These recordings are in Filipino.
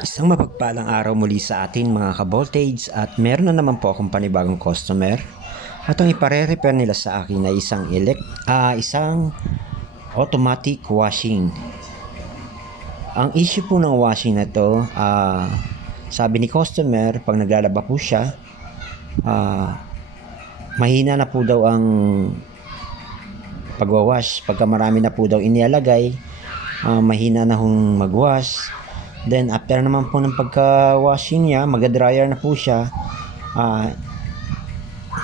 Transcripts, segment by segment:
Isang mapagpalang araw muli sa atin mga ka-voltage at meron na naman po akong panibagong customer at ang ipare-repair nila sa akin ay isang automatic washing. Ang issue po ng washing na to, sabi ni customer pag naglalaba po siya, mahina na po daw ang pagwawash. Pagka marami na po daw inialagay, mahina na hong magwash. Then after naman po ng pagka-washing niya, mag-dryer na po siya,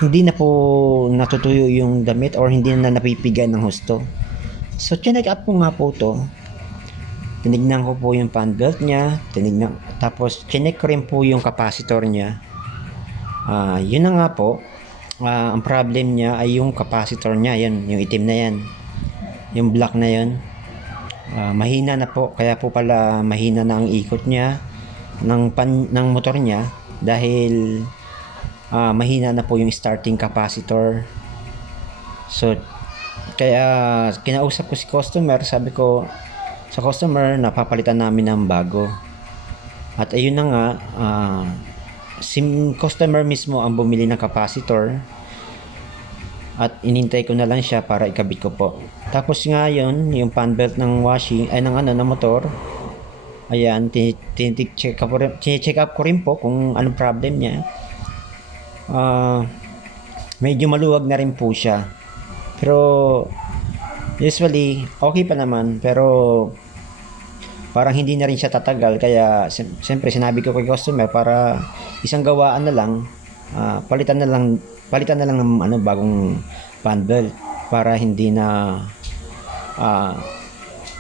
hindi na po natutuyo yung damit or hindi na napipigan ng husto. So chinek up ko nga po to. Tinignan ko po yung fan belt niya, tapos chinek ko rin po yung capacitor niya. Yun na nga po, ang problem niya ay yung capacitor niya, yun, yung itim na yan, yung black na yun. Mahina na po, kaya po pala mahina na ang ikot niya ng motor niya dahil mahina na po yung starting capacitor. So kaya kinausap ko si customer, sabi ko sa customer na papalitan namin ng bago. At ayun na nga, si customer mismo ang bumili ng capacitor at inintay ko na lang siya para ikabit ko po. Tapos ngayon, yung fan belt ng washing ay ng motor. Ayan, check up ko rin po kung anong problem niya. Medyo maluwag na rin po siya. Pero usually okay pa naman, pero parang hindi na rin siya tatagal, kaya siyempre sinabi ko kay customer para isang gawaan na lang, palitan na lang ng bagong fan belt para hindi na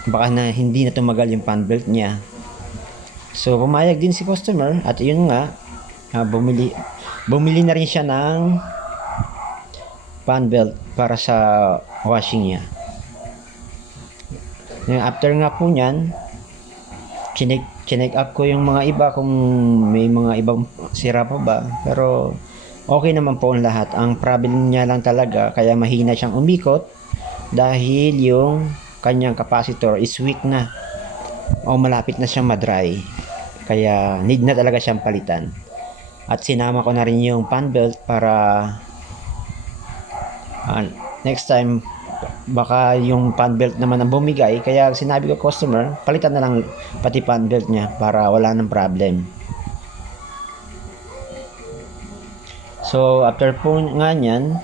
baka na hindi na tumagal yung fan belt niya. So pumayag din si customer at yun nga, bumili na rin siya ng fan belt para sa washing niya. After nga po niyan, chinek up ko yung mga iba kung may mga ibang sira pa ba, pero okay naman po ang lahat. Ang problem niya lang talaga kaya mahina siyang umikot dahil yung kanyang capacitor is weak na o malapit na siyang madry, kaya need na talaga siyang palitan. At sinama ko na rin yung fan belt para next time baka yung fan belt naman ang bumigay, kaya sinabi ko customer palitan na lang pati fan belt niya para wala nang problem. So after po nga nyan,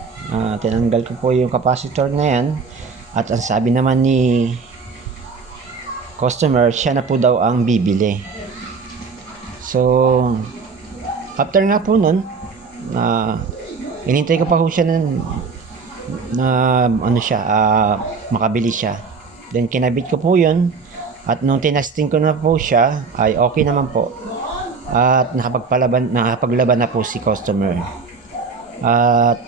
tinanggal ko po yung capacitor na yan at ang sabi naman ni customer, siya na po daw ang bibili. So after nga po nun, inintay ko pa po siya na makabili siya. Then kinabit ko po yun at nung tinasting ko na po siya ay okay naman po at nakapaglaban na po si customer. At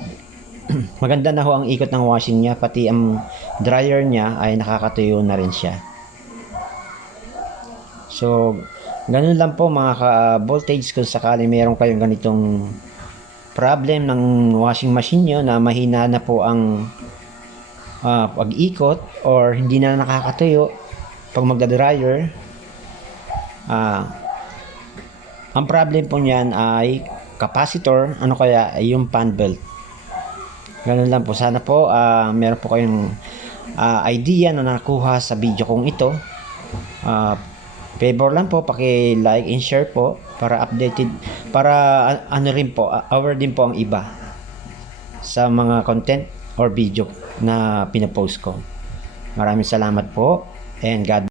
maganda na ho ang ikot ng washing niya, pati ang dryer niya ay nakakatuyo na rin siya. So ganun lang po mga ka-voltage, kung sakali mayroon kayong ganitong problem ng washing machine nyo na mahina na po ang pag-ikot or hindi na nakakatuyo pag magda-dryer, ang problem po niyan ay capacitor, kaya ay yung fan belt. Ganun lang po. Sana po meron po kayong idea na nakuha sa video kong ito. Favor lang po, paki-like and share po para updated, para rin po, aware din po ang iba sa mga content or video na pinopost ko. Maraming salamat po and God